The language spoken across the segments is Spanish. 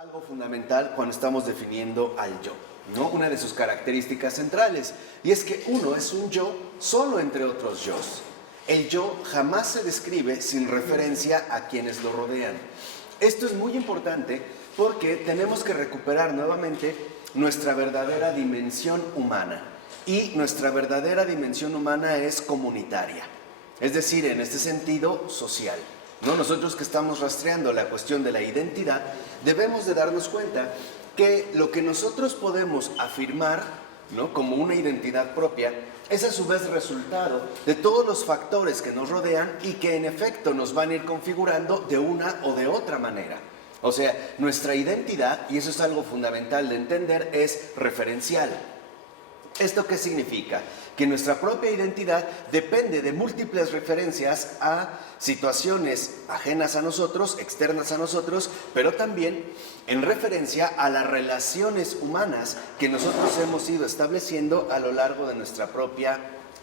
Algo fundamental cuando estamos definiendo al yo, ¿no? Una de sus características centrales, y es que uno es un yo solo entre otros yos. El yo jamás se describe sin referencia a quienes lo rodean. Esto es muy importante porque tenemos que recuperar nuevamente nuestra verdadera dimensión humana, y nuestra verdadera dimensión humana es comunitaria, es decir, en este sentido social. ¿No? Nosotros que estamos rastreando la cuestión de la identidad, debemos de darnos cuenta que lo que nosotros podemos afirmar, ¿no?, como una identidad propia, es a su vez resultado de todos los factores que nos rodean y que en efecto nos van a ir configurando de una o de otra manera. O sea, nuestra identidad, y eso es algo fundamental de entender, es referencial. ¿Esto qué significa? Que nuestra propia identidad depende de múltiples referencias a situaciones ajenas a nosotros, externas a nosotros, pero también en referencia a las relaciones humanas que nosotros hemos ido estableciendo a lo largo de nuestra propia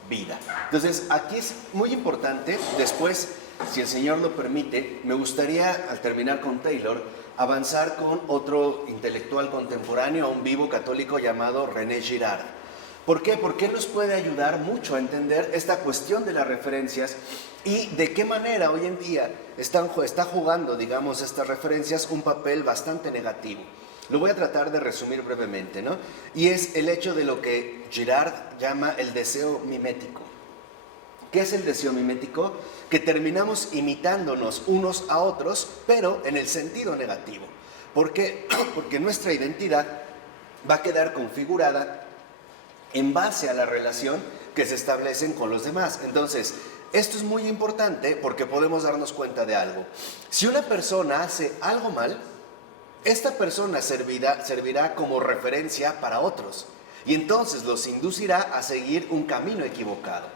vida. Entonces, aquí es muy importante, después, si el Señor lo permite, me gustaría, al terminar con Taylor, avanzar con otro intelectual contemporáneo, un vivo católico llamado René Girard. ¿Por qué? Porque él nos puede ayudar mucho a entender esta cuestión de las referencias y de qué manera hoy en día está jugando, digamos, estas referencias un papel bastante negativo. Lo voy a tratar de resumir brevemente, ¿no? Y es el hecho de lo que Girard llama el deseo mimético. ¿Qué es el deseo mimético? Que terminamos imitándonos unos a otros, pero en el sentido negativo. ¿Por qué? Porque nuestra identidad va a quedar configurada en base a la relación que se establecen con los demás. Entonces, esto es muy importante porque podemos darnos cuenta de algo. Si una persona hace algo mal, esta persona servirá como referencia para otros y entonces los inducirá a seguir un camino equivocado.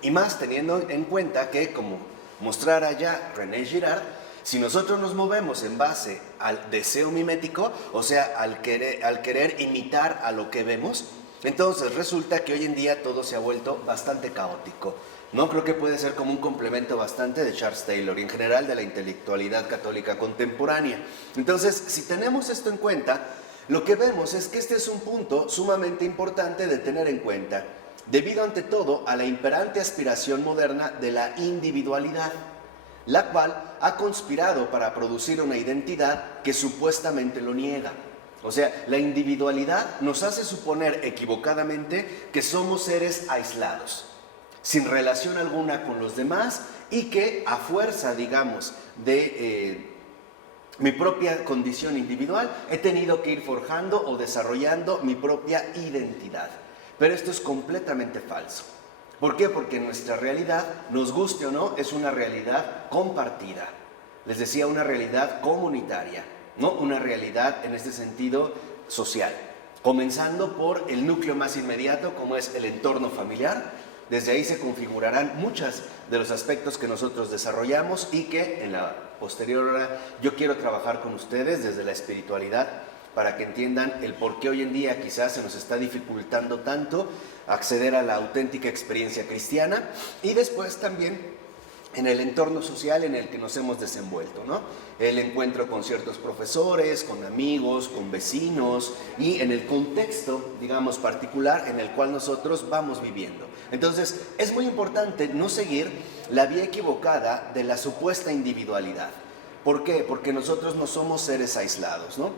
Y más teniendo en cuenta que, como mostrara ya René Girard, si nosotros nos movemos en base al deseo mimético, o sea, al querer imitar a lo que vemos, entonces resulta que hoy en día todo se ha vuelto bastante caótico. No creo que puede ser como un complemento bastante de Charles Taylor y en general de la intelectualidad católica contemporánea. Entonces, si tenemos esto en cuenta, lo que vemos es que este es un punto sumamente importante de tener en cuenta, debido ante todo a la imperante aspiración moderna de la individualidad, la cual ha conspirado para producir una identidad que supuestamente lo niega. O sea, la individualidad nos hace suponer equivocadamente que somos seres aislados, sin relación alguna con los demás y que a fuerza, digamos, de mi propia condición individual, he tenido que ir forjando o desarrollando mi propia identidad. Pero esto es completamente falso. ¿Por qué? Porque nuestra realidad, nos guste o no, es una realidad compartida. Les decía, una realidad comunitaria, ¿no? Una realidad en este sentido social, comenzando por el núcleo más inmediato como es el entorno familiar. Desde ahí se configurarán muchos de los aspectos que nosotros desarrollamos y que en la posterior hora yo quiero trabajar con ustedes desde la espiritualidad para que entiendan el por qué hoy en día quizás se nos está dificultando tanto acceder a la auténtica experiencia cristiana, y después también en el entorno social en el que nos hemos desenvuelto, ¿no? El encuentro con ciertos profesores, con amigos, con vecinos y en el contexto, digamos, particular en el cual nosotros vamos viviendo. Entonces, es muy importante no seguir la vía equivocada de la supuesta individualidad. ¿Por qué? Porque nosotros no somos seres aislados, ¿no?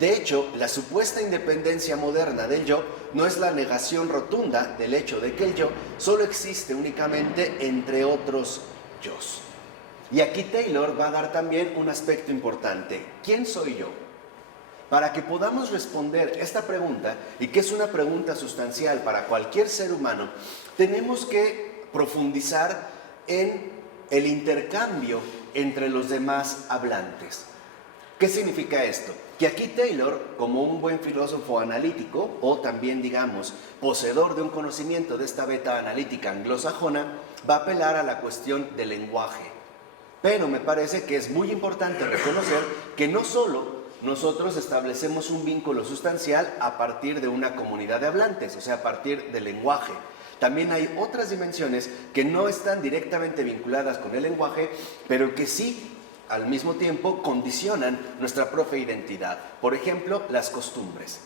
De hecho, la supuesta independencia moderna del yo no es la negación rotunda del hecho de que el yo solo existe únicamente entre otros yos. Y aquí Taylor va a dar también un aspecto importante. ¿Quién soy yo? Para que podamos responder esta pregunta, y que es una pregunta sustancial para cualquier ser humano, tenemos que profundizar en el intercambio entre los demás hablantes. ¿Qué significa esto? Que aquí Taylor, como un buen filósofo analítico, o también, digamos, poseedor de un conocimiento de esta beta analítica anglosajona, va a apelar a la cuestión del lenguaje. Pero me parece que es muy importante reconocer que no solo nosotros establecemos un vínculo sustancial a partir de una comunidad de hablantes, o sea, a partir del lenguaje. También hay otras dimensiones que no están directamente vinculadas con el lenguaje, pero que sí al mismo tiempo condicionan nuestra propia identidad. Por ejemplo, las costumbres.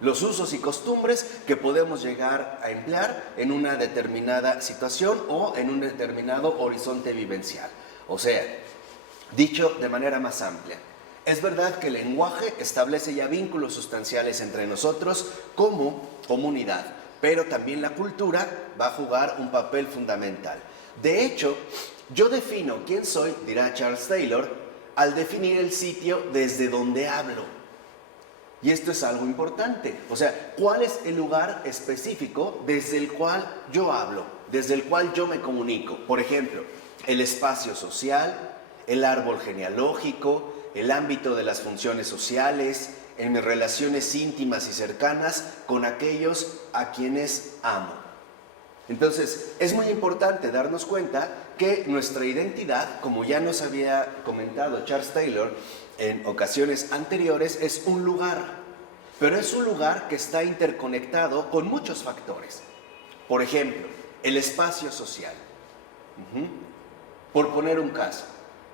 Los usos y costumbres que podemos llegar a emplear en una determinada situación o en un determinado horizonte vivencial. O sea, dicho de manera más amplia, es verdad que el lenguaje establece ya vínculos sustanciales entre nosotros como comunidad, pero también la cultura va a jugar un papel fundamental. De hecho, yo defino quién soy, dirá Charles Taylor, al definir el sitio desde donde hablo. Y esto es algo importante. O sea, ¿cuál es el lugar específico desde el cual yo hablo, desde el cual yo me comunico? Por ejemplo, el espacio social, el árbol genealógico, el ámbito de las funciones sociales, en mis relaciones íntimas y cercanas con aquellos a quienes amo. Entonces, es muy importante darnos cuenta que nuestra identidad, como ya nos había comentado Charles Taylor en ocasiones anteriores, es un lugar, pero es un lugar que está interconectado con muchos factores. Por ejemplo, el espacio social. Por poner un caso,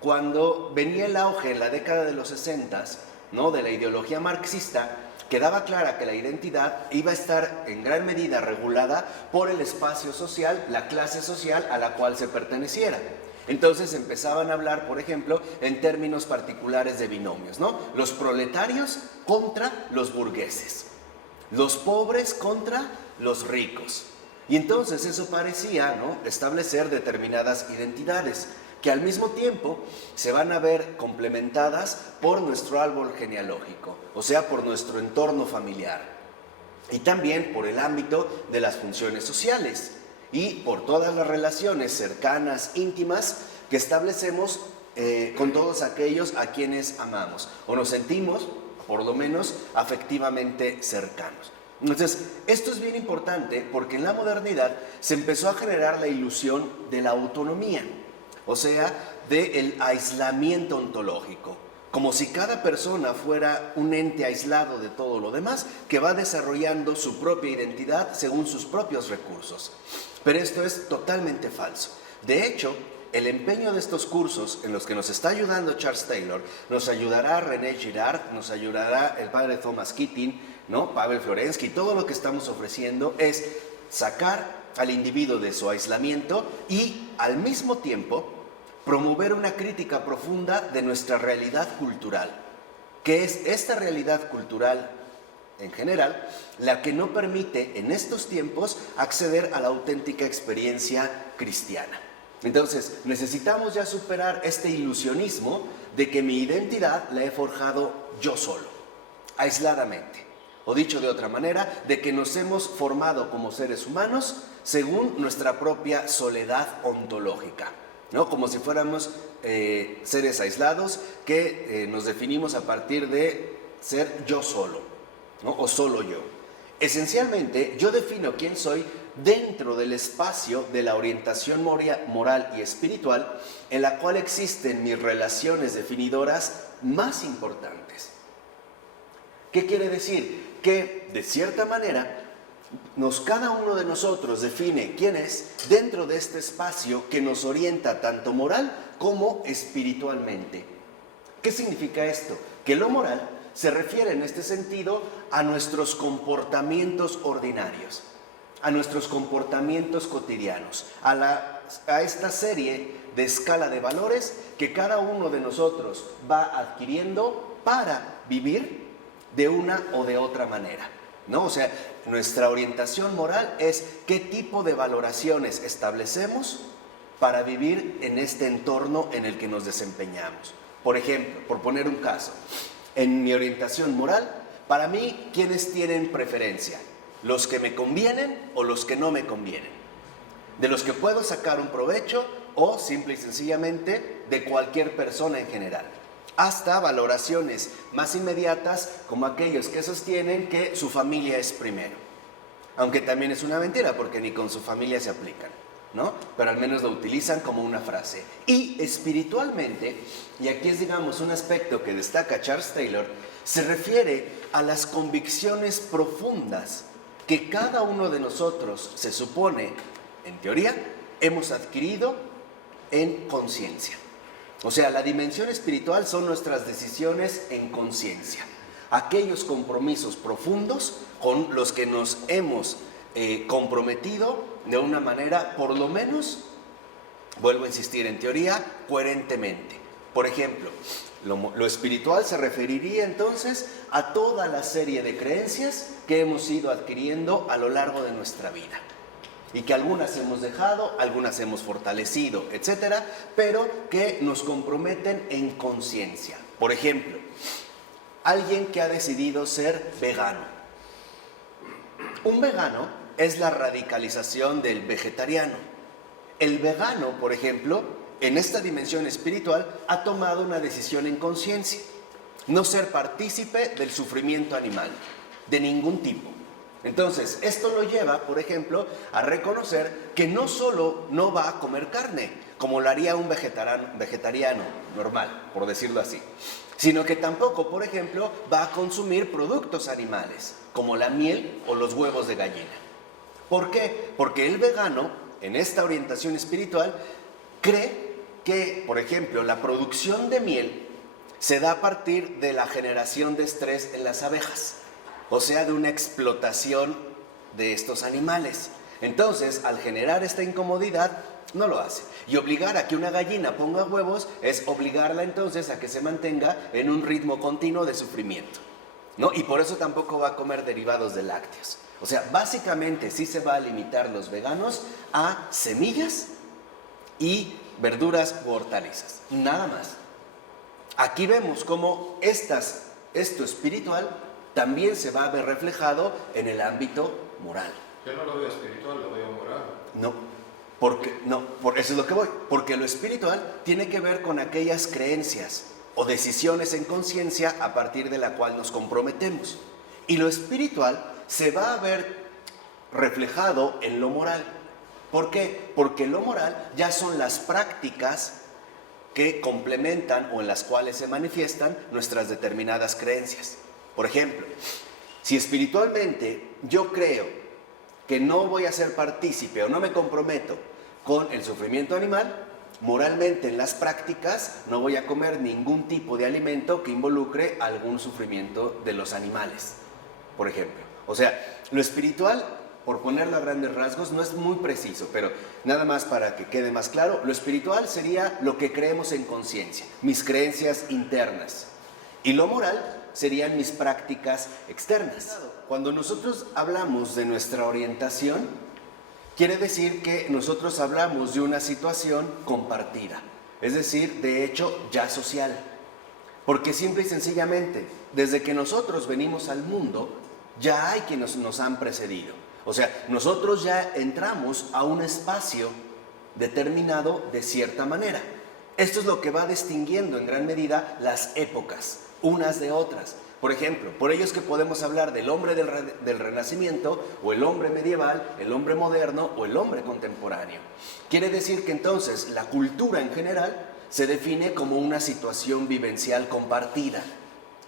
cuando venía el auge en la década de los 60, ¿no?, de la ideología marxista, quedaba clara que la identidad iba a estar en gran medida regulada por el espacio social, la clase social a la cual se perteneciera. Entonces empezaban a hablar, por ejemplo, en términos particulares de binomios, ¿no? Los proletarios contra los burgueses, los pobres contra los ricos. Y entonces eso parecía, ¿no?, establecer determinadas identidades que al mismo tiempo se van a ver complementadas por nuestro árbol genealógico, o sea, por nuestro entorno familiar, y también por el ámbito de las funciones sociales y por todas las relaciones cercanas, íntimas, que establecemos con todos aquellos a quienes amamos, o nos sentimos, por lo menos, afectivamente cercanos. Entonces, esto es bien importante porque en la modernidad se empezó a generar la ilusión de la autonomía, o sea, del aislamiento ontológico, como si cada persona fuera un ente aislado de todo lo demás que va desarrollando su propia identidad según sus propios recursos. Pero esto es totalmente falso. De hecho, el empeño de estos cursos en los que nos está ayudando Charles Taylor, nos ayudará René Girard, nos ayudará el padre Thomas Keating, ¿no?, Pavel Florensky, todo lo que estamos ofreciendo es sacar al individuo de su aislamiento y al mismo tiempo promover una crítica profunda de nuestra realidad cultural, que es esta realidad cultural en general la que no permite en estos tiempos acceder a la auténtica experiencia cristiana. Entonces, necesitamos ya superar este ilusionismo de que mi identidad la he forjado yo solo, aisladamente. O dicho de otra manera, de que nos hemos formado como seres humanos según nuestra propia soledad ontológica, ¿no? Como si fuéramos seres aislados que nos definimos a partir de ser yo solo, ¿no?, o solo yo. Esencialmente, yo defino quién soy dentro del espacio de la orientación moral y espiritual en la cual existen mis relaciones definidoras más importantes. ¿Qué quiere decir? Que, de cierta manera, cada uno de nosotros define quién es dentro de este espacio que nos orienta tanto moral como espiritualmente. ¿Qué significa esto? Que lo moral se refiere en este sentido a nuestros comportamientos ordinarios, a nuestros comportamientos cotidianos, a esta serie de escala de valores que cada uno de nosotros va adquiriendo para vivir de una o de otra manera, ¿no? O sea, nuestra orientación moral es qué tipo de valoraciones establecemos para vivir en este entorno en el que nos desempeñamos. Por ejemplo, por poner un caso, en mi orientación moral, para mí, ¿quiénes tienen preferencia? ¿Los que me convienen o los que no me convienen? ¿De los que puedo sacar un provecho o simple y sencillamente de cualquier persona en general? Hasta valoraciones más inmediatas como aquellos que sostienen que su familia es primero. Aunque también es una mentira porque ni con su familia se aplican, ¿no? Pero al menos lo utilizan como una frase. Y espiritualmente, y aquí es, digamos, un aspecto que destaca Charles Taylor, se refiere a las convicciones profundas que cada uno de nosotros se supone, en teoría, hemos adquirido en conciencia. O sea, la dimensión espiritual son nuestras decisiones en conciencia, aquellos compromisos profundos con los que nos hemos comprometido de una manera, por lo menos, vuelvo a insistir, en teoría, coherentemente. Por ejemplo, lo espiritual se referiría entonces a toda la serie de creencias que hemos ido adquiriendo a lo largo de nuestra vida. Y que algunas hemos dejado, algunas hemos fortalecido, etcétera, pero que nos comprometen en conciencia. Por ejemplo, alguien que ha decidido ser vegano. Un vegano es la radicalización del vegetariano. El vegano, por ejemplo, en esta dimensión espiritual, ha tomado una decisión en conciencia. No ser partícipe del sufrimiento animal, de ningún tipo. Entonces, esto lo lleva, por ejemplo, a reconocer que no solo no va a comer carne, como lo haría un vegetariano normal, por decirlo así, sino que tampoco, por ejemplo, va a consumir productos animales, como la miel o los huevos de gallina. ¿Por qué? Porque el vegano, en esta orientación espiritual, cree que, por ejemplo, la producción de miel se da a partir de la generación de estrés en las abejas, o sea, de una explotación de estos animales. Entonces, al generar esta incomodidad, no lo hace. Y obligar a que una gallina ponga huevos es obligarla entonces a que se mantenga en un ritmo continuo de sufrimiento, ¿no? Y por eso tampoco va a comer derivados de lácteos. O sea, básicamente sí se va a limitar los veganos a semillas y verduras u hortalizas, nada más. Aquí vemos cómo esto espiritual también se va a ver reflejado en el ámbito moral. Yo no lo veo espiritual, lo veo moral. Eso es lo que voy. Porque lo espiritual tiene que ver con aquellas creencias o decisiones en conciencia a partir de la cual nos comprometemos. Y lo espiritual se va a ver reflejado en lo moral. ¿Por qué? Porque lo moral ya son las prácticas que complementan o en las cuales se manifiestan nuestras determinadas creencias. Por ejemplo, si espiritualmente yo creo que no voy a ser partícipe o no me comprometo con el sufrimiento animal, moralmente en las prácticas no voy a comer ningún tipo de alimento que involucre algún sufrimiento de los animales, por ejemplo. O sea, lo espiritual, por ponerlo a grandes rasgos, no es muy preciso, pero nada más para que quede más claro, lo espiritual sería lo que creemos en conciencia, mis creencias internas. Y lo moral serían mis prácticas externas. Cuando nosotros hablamos de nuestra orientación, quiere decir que nosotros hablamos de una situación compartida, es decir, de hecho ya social. Porque simple y sencillamente, desde que nosotros venimos al mundo, ya hay quienes nos han precedido. O sea, nosotros ya entramos a un espacio determinado de cierta manera. Esto es lo que va distinguiendo en gran medida las épocas, unas de otras. Por ejemplo, por ello es que podemos hablar del hombre del Renacimiento, o el hombre medieval, el hombre moderno o el hombre contemporáneo. Quiere decir que entonces la cultura en general se define como una situación vivencial compartida.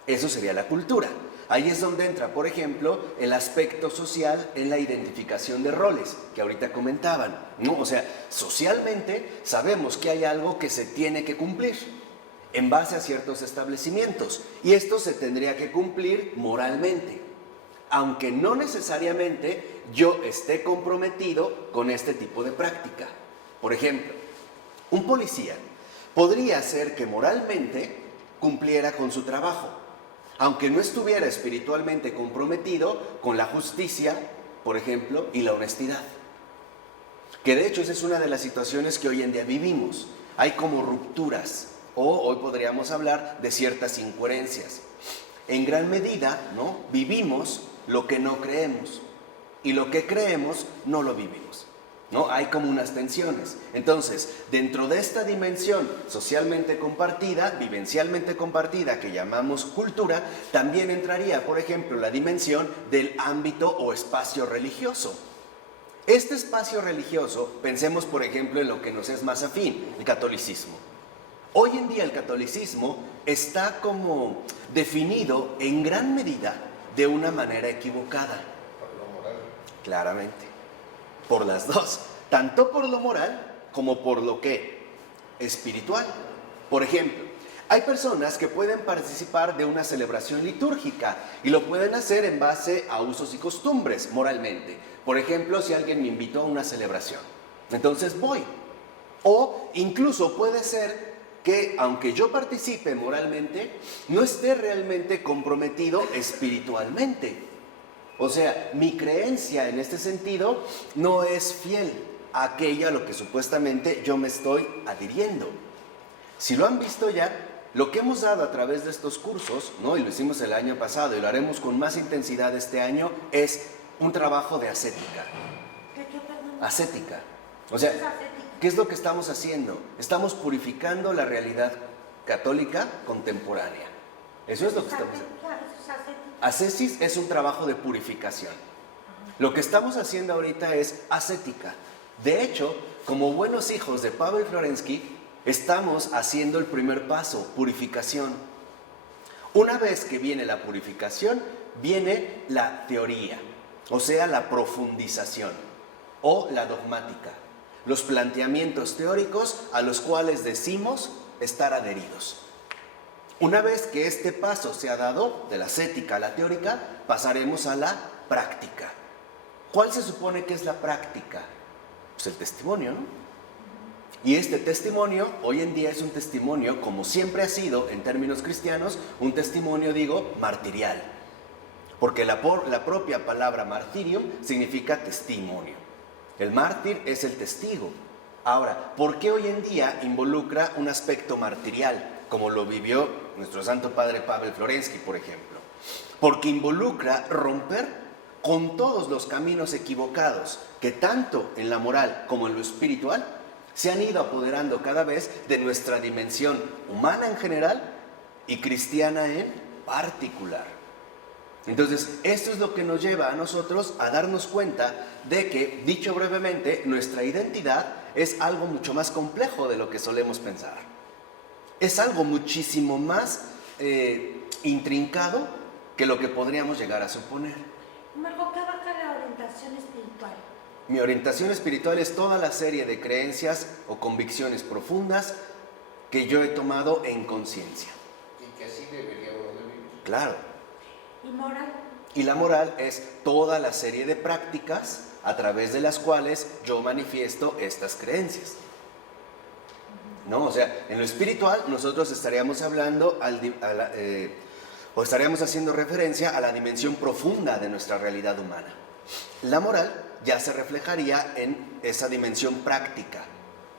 Eso sería la cultura. Ahí es donde entra, por ejemplo, el aspecto social en la identificación de roles, que ahorita comentaban, ¿no? O sea, socialmente sabemos que hay algo que se tiene que cumplir en base a ciertos establecimientos, y esto se tendría que cumplir moralmente, aunque no necesariamente yo esté comprometido con este tipo de práctica. Por ejemplo, un policía podría ser que moralmente cumpliera con su trabajo, aunque no estuviera espiritualmente comprometido con la justicia, por ejemplo, y la honestidad. Que de hecho esa es una de las situaciones que hoy en día vivimos. Hay como rupturas, o hoy podríamos hablar de ciertas incoherencias. En gran medida, ¿no?, vivimos lo que no creemos, y lo que creemos no lo vivimos, ¿no? Hay como unas tensiones. Entonces, dentro de esta dimensión socialmente compartida, vivencialmente compartida, que llamamos cultura, también entraría, por ejemplo, la dimensión del ámbito o espacio religioso. Este espacio religioso, pensemos por ejemplo en lo que nos es más afín, el catolicismo. Hoy en día el catolicismo está como definido en gran medida de una manera equivocada. Por lo moral. Claramente, por las dos, tanto por lo moral como por lo que espiritual. Por ejemplo, hay personas que pueden participar de una celebración litúrgica y lo pueden hacer en base a usos y costumbres, moralmente. Por ejemplo, si alguien me invitó a una celebración, entonces voy. O incluso puede ser que, aunque yo participe moralmente, no esté realmente comprometido espiritualmente. O sea, mi creencia en este sentido no es fiel a aquella a lo que supuestamente yo me estoy adhiriendo. Si lo han visto ya, lo que hemos dado a través de estos cursos, ¿no? Y lo hicimos el año pasado y lo haremos con más intensidad este año, es un trabajo de ascética. ¿Qué, perdón? Ascética. O sea, ¿Qué es ascética? ¿qué es lo que estamos haciendo? Estamos purificando la realidad católica contemporánea. Eso es lo que estamos haciendo. Claro, eso es ascética. Ascesis es un trabajo de purificación. Lo que estamos haciendo ahorita es ascética. De hecho, como buenos hijos de Pavel Florensky, estamos haciendo el primer paso, purificación. Una vez que viene la purificación, viene la teoría, o sea, la profundización o la dogmática. Los planteamientos teóricos a los cuales decimos estar adheridos. Una vez que este paso se ha dado, de la ascética a la teórica, pasaremos a la práctica. ¿Cuál se supone que es la práctica? Pues el testimonio, ¿no? Y este testimonio, hoy en día es un testimonio, como siempre ha sido en términos cristianos, un testimonio, digo, martirial. Porque la propia palabra martirium significa testimonio. El mártir es el testigo. Ahora, ¿por qué hoy en día involucra un aspecto martirial, como lo vivió nuestro Santo Padre Pavel Florensky, por ejemplo? Porque involucra romper con todos los caminos equivocados que tanto en la moral como en lo espiritual se han ido apoderando cada vez de nuestra dimensión humana en general y cristiana en particular. Entonces, esto es lo que nos lleva a nosotros a darnos cuenta de que, dicho brevemente, nuestra identidad es algo mucho más complejo de lo que solemos pensar. Es algo muchísimo más intrincado que lo que podríamos llegar a suponer. Marco, ¿qué abarca la orientación espiritual? Mi orientación espiritual es toda la serie de creencias o convicciones profundas que yo he tomado en conciencia. Y que así debería uno de vivir. Claro. ¿Y moral? Y la moral es toda la serie de prácticas a través de las cuales yo manifiesto estas creencias. ¿No? O sea, en lo espiritual nosotros estaríamos hablando o estaríamos haciendo referencia a la dimensión profunda de nuestra realidad humana. La moral ya se reflejaría en esa dimensión práctica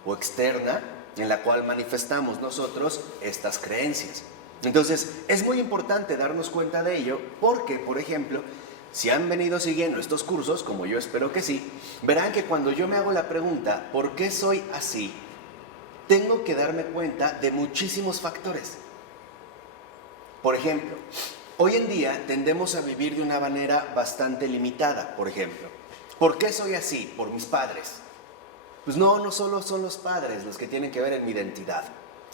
o externa en la cual manifestamos nosotros estas creencias. Entonces, es muy importante darnos cuenta de ello porque, por ejemplo, si han venido siguiendo estos cursos, como yo espero que sí, verán que cuando yo me hago la pregunta, ¿por qué soy así?, tengo que darme cuenta de muchísimos factores. Por ejemplo, hoy en día tendemos a vivir de una manera bastante limitada, por ejemplo. ¿Por qué soy así? Por mis padres. Pues no solo son los padres los que tienen que ver en mi identidad.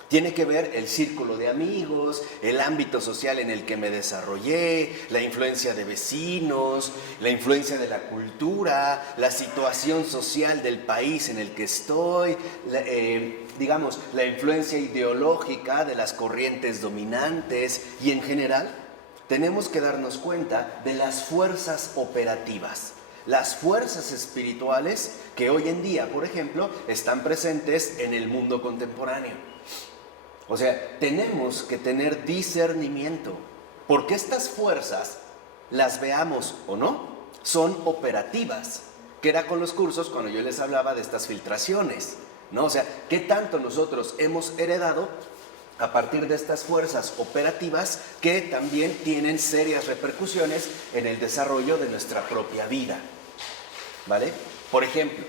Tiene que ver el círculo de amigos, el ámbito social en el que me desarrollé, la influencia de vecinos, la influencia de la cultura, la situación social del país en el que estoy, la influencia ideológica de las corrientes dominantes y en general tenemos que darnos cuenta de las fuerzas operativas, las fuerzas espirituales que hoy en día, por ejemplo, están presentes en el mundo contemporáneo. O sea, tenemos que tener discernimiento, porque estas fuerzas, las veamos o no, son operativas, que era con los cursos cuando yo les hablaba de estas filtraciones, ¿no? O sea, ¿qué tanto nosotros hemos heredado a partir de estas fuerzas operativas que también tienen serias repercusiones en el desarrollo de nuestra propia vida? ¿Vale? Por ejemplo,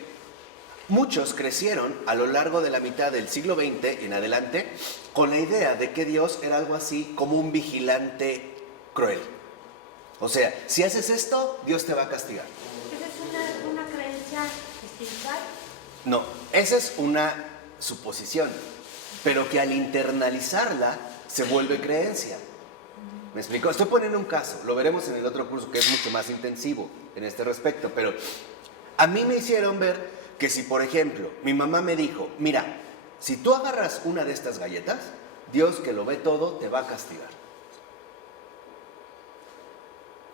muchos crecieron a lo largo de la mitad del siglo XX en adelante con la idea de que Dios era algo así como un vigilante cruel. O sea, si haces esto, Dios te va a castigar. ¿Esa es una creencia espiritual? No, esa es una suposición, pero que al internalizarla se vuelve creencia. ¿Me explico? Estoy poniendo un caso, lo veremos en el otro curso que es mucho más intensivo en este respecto, pero a mí me hicieron ver que si, por ejemplo, mi mamá me dijo, mira, Si tú agarras una de estas galletas, Dios, que lo ve todo, te va a castigar.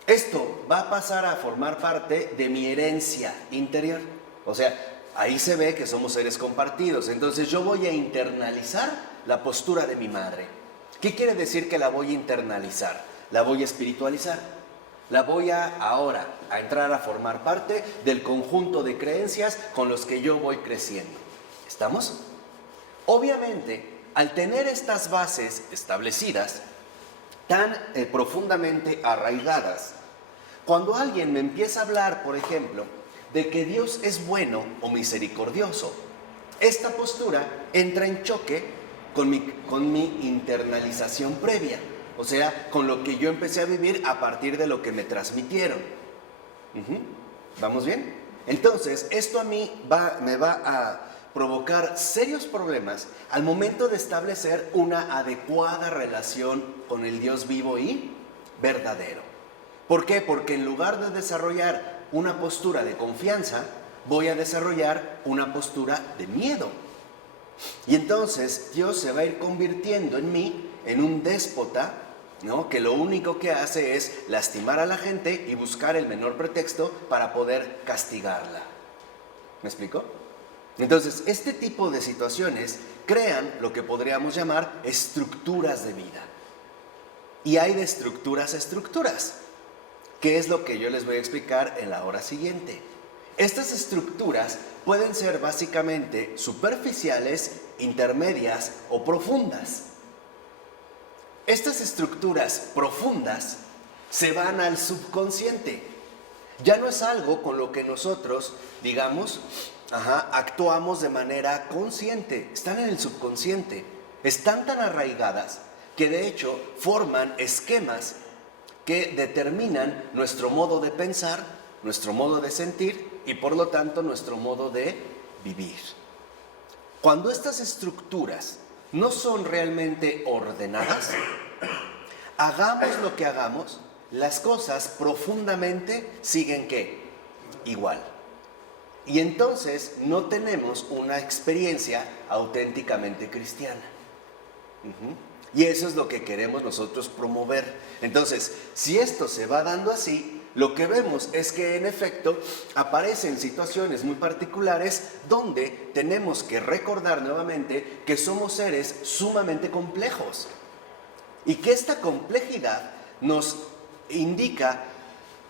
Esto va a pasar a formar parte de mi herencia interior. O sea, ahí se ve que somos seres compartidos. Entonces yo voy a internalizar la postura de mi madre. ¿Qué quiere decir que la voy a internalizar? La voy a espiritualizar. La voy ahora a entrar a formar parte del conjunto de creencias con los que yo voy creciendo. ¿Estamos? Obviamente, al tener estas bases establecidas, tan profundamente arraigadas, cuando alguien me empieza a hablar, por ejemplo, de que Dios es bueno o misericordioso, esta postura entra en choque con mi internalización previa, o sea, con lo que yo empecé a vivir a partir de lo que me transmitieron. ¿Vamos bien? Entonces, esto a mí me va a provocar serios problemas al momento de establecer una adecuada relación con el Dios vivo y verdadero. ¿Por qué? Porque en lugar de desarrollar una postura de confianza, voy a desarrollar una postura de miedo. Y entonces Dios se va a ir convirtiendo en mí en un déspota, ¿no? Que lo único que hace es lastimar a la gente y buscar el menor pretexto para poder castigarla. ¿Me explico? Entonces, este tipo de situaciones crean lo que podríamos llamar estructuras de vida. Y hay de estructuras a estructuras, que es lo que yo les voy a explicar en la hora siguiente. Estas estructuras pueden ser básicamente superficiales, intermedias o profundas. Estas estructuras profundas se van al subconsciente. Ya no es algo con lo que nosotros, digamos, actuamos de manera consciente. Están en el subconsciente. Están tan arraigadas que de hecho forman esquemas que determinan nuestro modo de pensar, nuestro modo de sentir y por lo tanto nuestro modo de vivir. Cuando estas estructuras no son realmente ordenadas, hagamos lo que hagamos, las cosas profundamente siguen ¿qué? Igual. Y entonces no tenemos una experiencia auténticamente cristiana. Y eso es lo que queremos nosotros promover. Entonces, si esto se va dando así, lo que vemos es que en efecto aparecen situaciones muy particulares donde tenemos que recordar nuevamente que somos seres sumamente complejos y que esta complejidad nos indica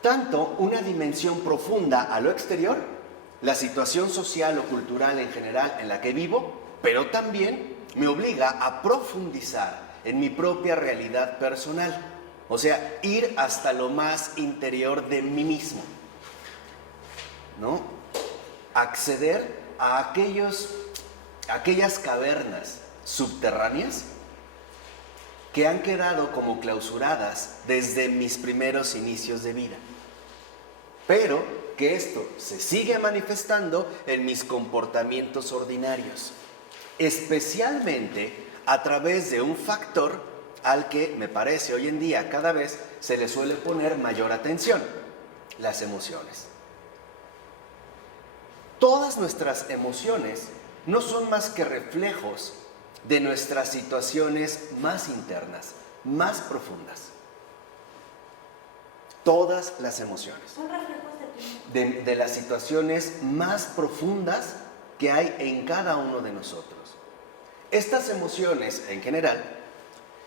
tanto una dimensión profunda a lo exterior, la situación social o cultural en general en la que vivo, pero también me obliga a profundizar en mi propia realidad personal. O sea, ir hasta lo más interior de mí mismo, ¿no? Acceder a aquellas cavernas subterráneas que han quedado como clausuradas desde mis primeros inicios de vida. Pero que esto se sigue manifestando en mis comportamientos ordinarios, especialmente a través de un factor al que me parece hoy en día cada vez se le suele poner mayor atención: las emociones. Todas nuestras emociones no son más que reflejos de nuestras situaciones más internas, más profundas. Todas las emociones. Son reflejos De las situaciones más profundas que hay en cada uno de nosotros. Estas emociones, en general,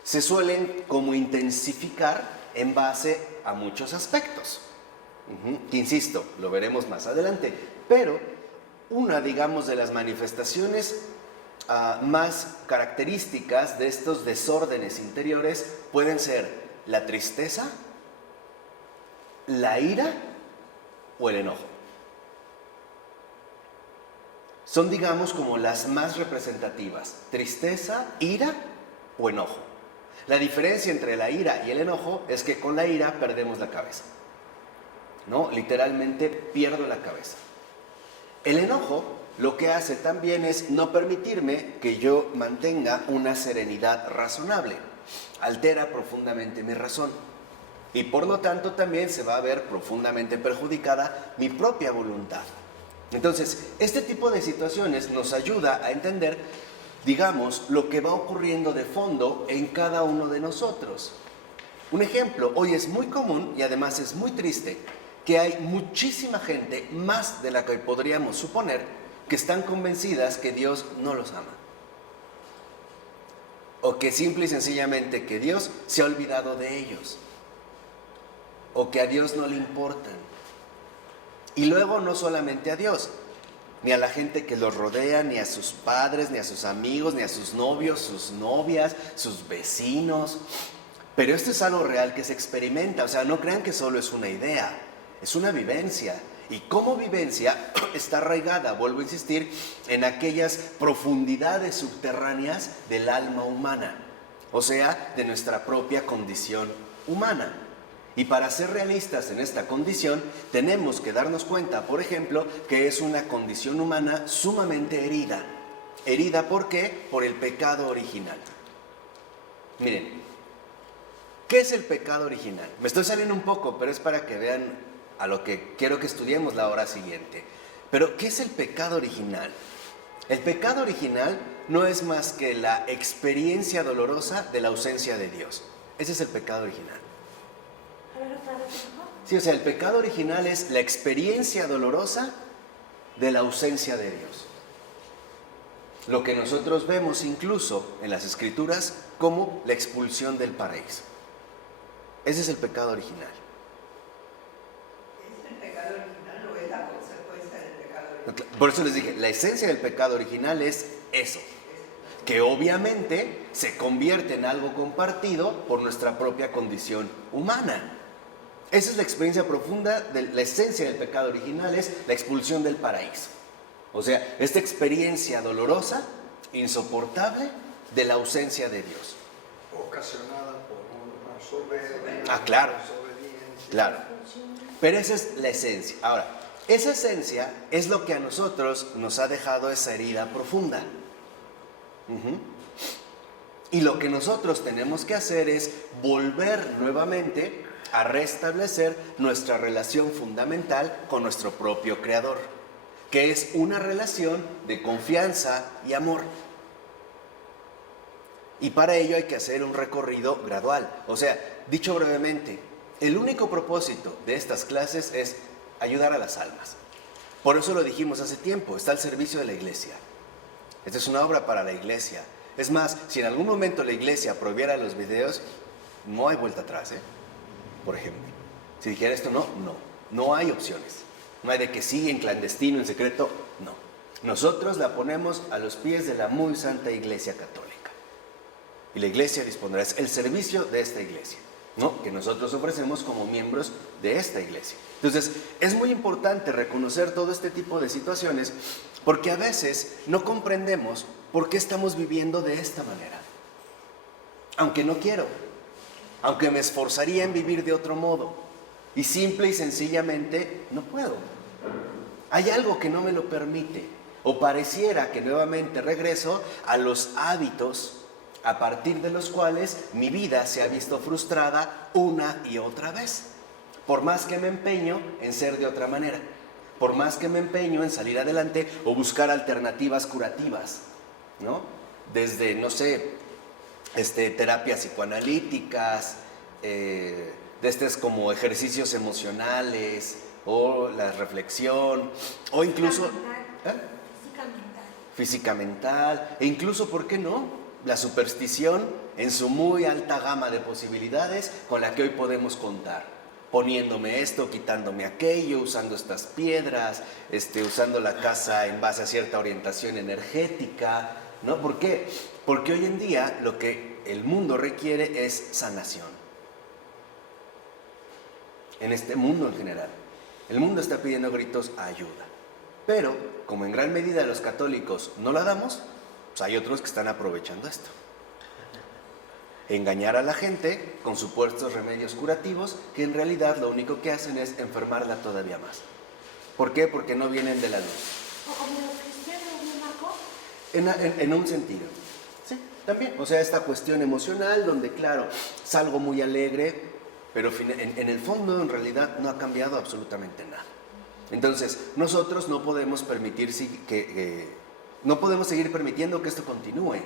se suelen como intensificar en base a muchos aspectos. Que insisto, lo veremos más adelante. Pero una, digamos, de las manifestaciones más características de estos desórdenes interiores pueden ser la tristeza, la ira o el enojo. Son, digamos, como las más representativas: tristeza, ira o enojo. La diferencia entre la ira y el enojo es que con la ira perdemos la cabeza, ¿no? Literalmente pierdo la cabeza. El enojo lo que hace también es no permitirme que yo mantenga una serenidad razonable. Altera profundamente mi razón. Y por lo tanto también se va a ver profundamente perjudicada mi propia voluntad. Entonces, este tipo de situaciones nos ayuda a entender, digamos, lo que va ocurriendo de fondo en cada uno de nosotros. Un ejemplo, hoy es muy común y además es muy triste que hay muchísima gente, más de la que podríamos suponer, que están convencidas que Dios no los ama. O que simple y sencillamente que Dios se ha olvidado de ellos. O que a Dios no le importan. Y luego no solamente a Dios, ni a la gente que los rodea, ni a sus padres, ni a sus amigos, ni a sus novios, sus novias, sus vecinos. Pero esto es algo real que se experimenta, o sea, no crean que solo es una idea, es una vivencia. Y como vivencia está arraigada, vuelvo a insistir, en aquellas profundidades subterráneas del alma humana, o sea, de nuestra propia condición humana. Y para ser realistas en esta condición, tenemos que darnos cuenta, por ejemplo, que es una condición humana sumamente herida. ¿Herida por qué? Por el pecado original. Miren, ¿qué es el pecado original? Me estoy saliendo un poco, pero es para que vean a lo que quiero que estudiemos la hora siguiente. Pero, ¿qué es el pecado original? El pecado original no es más que la experiencia dolorosa de la ausencia de Dios. Ese es el pecado original. A ver, otra vez, mejor. Sí, o sea, el pecado original es la experiencia dolorosa de la ausencia de Dios. Lo que nosotros vemos incluso en las Escrituras como la expulsión del paraíso. Ese es el pecado original. ¿Es el pecado original o es la consecuencia del pecado original? Por eso les dije, la esencia del pecado original es eso, que obviamente se convierte en algo compartido por nuestra propia condición humana. Esa es la experiencia profunda, la esencia del pecado original es la expulsión del paraíso. O sea, esta experiencia dolorosa, insoportable, de la ausencia de Dios. Ocasionada por una soberbia. Ah, claro. Desobediencia. Claro. Pero esa es la esencia. Ahora, esa esencia es lo que a nosotros nos ha dejado esa herida profunda. Y lo que nosotros tenemos que hacer es volver nuevamente a restablecer nuestra relación fundamental con nuestro propio Creador, que es una relación de confianza y amor. Y para ello hay que hacer un recorrido gradual. O sea, dicho brevemente, el único propósito de estas clases es ayudar a las almas. Por eso lo dijimos hace tiempo, está al servicio de la iglesia. Esta es una obra para la iglesia. Es más, si en algún momento la iglesia prohibiera los videos, no hay vuelta atrás, por ejemplo. Si dijera esto, no hay opciones. No hay de que sí, en clandestino, en secreto, no. Nosotros la ponemos a los pies de la muy santa Iglesia Católica. Y la iglesia dispondrá, es el servicio de esta iglesia, ¿no? Que nosotros ofrecemos como miembros de esta iglesia. Entonces, es muy importante reconocer todo este tipo de situaciones porque a veces no comprendemos por qué estamos viviendo de esta manera. Aunque no quiero, aunque me esforzaría en vivir de otro modo y simple y sencillamente no puedo. Hay algo que no me lo permite o pareciera que nuevamente regreso a los hábitos a partir de los cuales mi vida se ha visto frustrada una y otra vez. Por más que me empeño en ser de otra manera, por más que me empeño en salir adelante o buscar alternativas curativas, ¿no? Desde, no sé, terapias psicoanalíticas, de estos como ejercicios emocionales o la reflexión, o incluso física mental, e incluso, ¿por qué no?, la superstición en su muy alta gama de posibilidades con la que hoy podemos contar, poniéndome esto, quitándome aquello, usando estas piedras, usando la casa en base a cierta orientación energética, ¿no? ¿Por qué? Porque hoy en día lo que el mundo requiere es sanación. En este mundo en general, el mundo está pidiendo gritos ayuda, pero como en gran medida los católicos no la damos, pues hay otros que están aprovechando esto. Engañar a la gente con supuestos remedios curativos que en realidad lo único que hacen es enfermarla todavía más. ¿Por qué? Porque no vienen de la luz. O como los cristianos, ¿no, Marco? En un sentido. Sí, también. O sea, esta cuestión emocional donde, claro, salgo muy alegre, pero en el fondo en realidad no ha cambiado absolutamente nada. Entonces, nosotros no podemos permitir No podemos seguir permitiendo que esto continúe.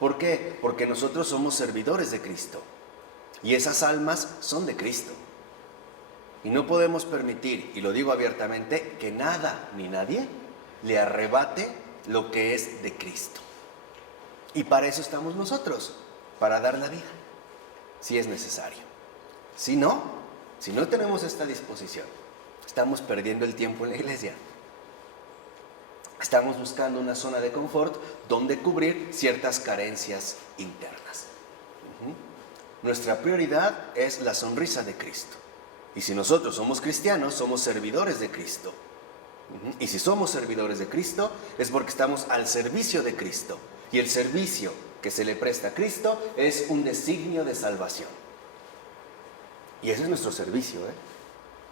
¿Por qué? Porque nosotros somos servidores de Cristo. Y esas almas son de Cristo. Y no podemos permitir, y lo digo abiertamente, que nada ni nadie le arrebate lo que es de Cristo. Y para eso estamos nosotros, para dar la vida, si es necesario. Si no tenemos esta disposición, estamos perdiendo el tiempo en la iglesia. Estamos buscando una zona de confort donde cubrir ciertas carencias internas. Nuestra prioridad es la sonrisa de Cristo. Y si nosotros somos cristianos, somos servidores de Cristo. Y si somos servidores de Cristo, es porque estamos al servicio de Cristo. Y el servicio que se le presta a Cristo es un designio de salvación. Y ese es nuestro servicio,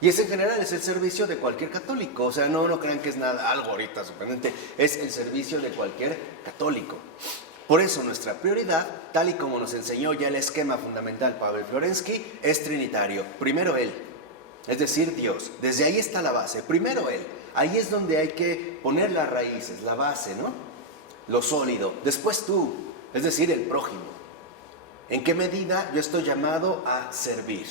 Y ese en general es el servicio de cualquier católico. O sea, no crean que es nada, algo ahorita sorprendente. Es el servicio de cualquier católico. Por eso nuestra prioridad, tal y como nos enseñó ya el esquema fundamental Pavel Florensky, es trinitario. Primero Él, es decir, Dios. Desde ahí está la base. Primero Él. Ahí es donde hay que poner las raíces, la base, ¿no? Lo sólido. Después tú, es decir, el prójimo. ¿En qué medida yo estoy llamado a servir?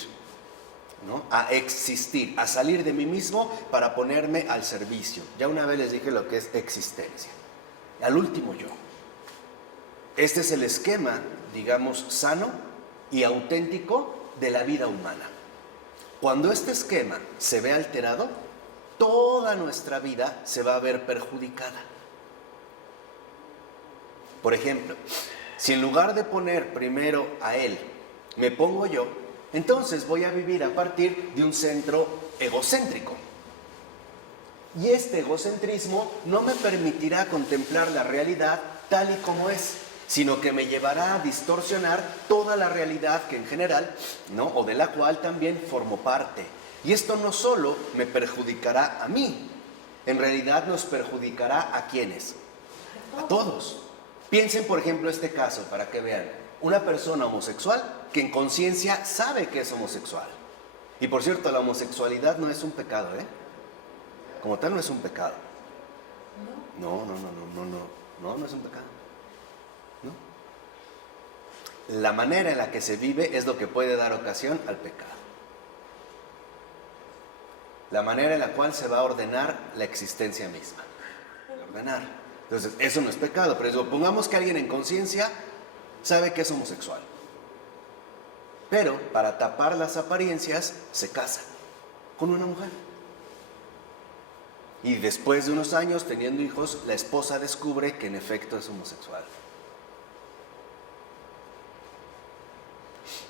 ¿No? A existir, a salir de mí mismo para ponerme al servicio. Ya una vez les dije lo que es existencia. Al último yo. Este es el esquema, digamos, sano y auténtico de la vida humana. Cuando este esquema se ve alterado, toda nuestra vida se va a ver perjudicada. Por ejemplo, si en lugar de poner primero a Él, me pongo yo, entonces voy a vivir a partir de un centro egocéntrico. Y este egocentrismo no me permitirá contemplar la realidad tal y como es, sino que me llevará a distorsionar toda la realidad que en general, ¿no? O de la cual también formo parte. Y esto no solo me perjudicará a mí, en realidad nos perjudicará ¿a quiénes? A todos. Piensen, por ejemplo, este caso para que vean. Una persona homosexual que en conciencia sabe que es homosexual. Y por cierto, la homosexualidad no es un pecado, Como tal no es un pecado. No es un pecado. ¿No? La manera en la que se vive es lo que puede dar ocasión al pecado. La manera en la cual se va a ordenar la existencia misma. Ordenar. Entonces, eso no es pecado, pero supongamos que alguien en conciencia sabe que es homosexual. Pero para tapar las apariencias se casa con una mujer. Y después de unos años, teniendo hijos, la esposa descubre que en efecto es homosexual.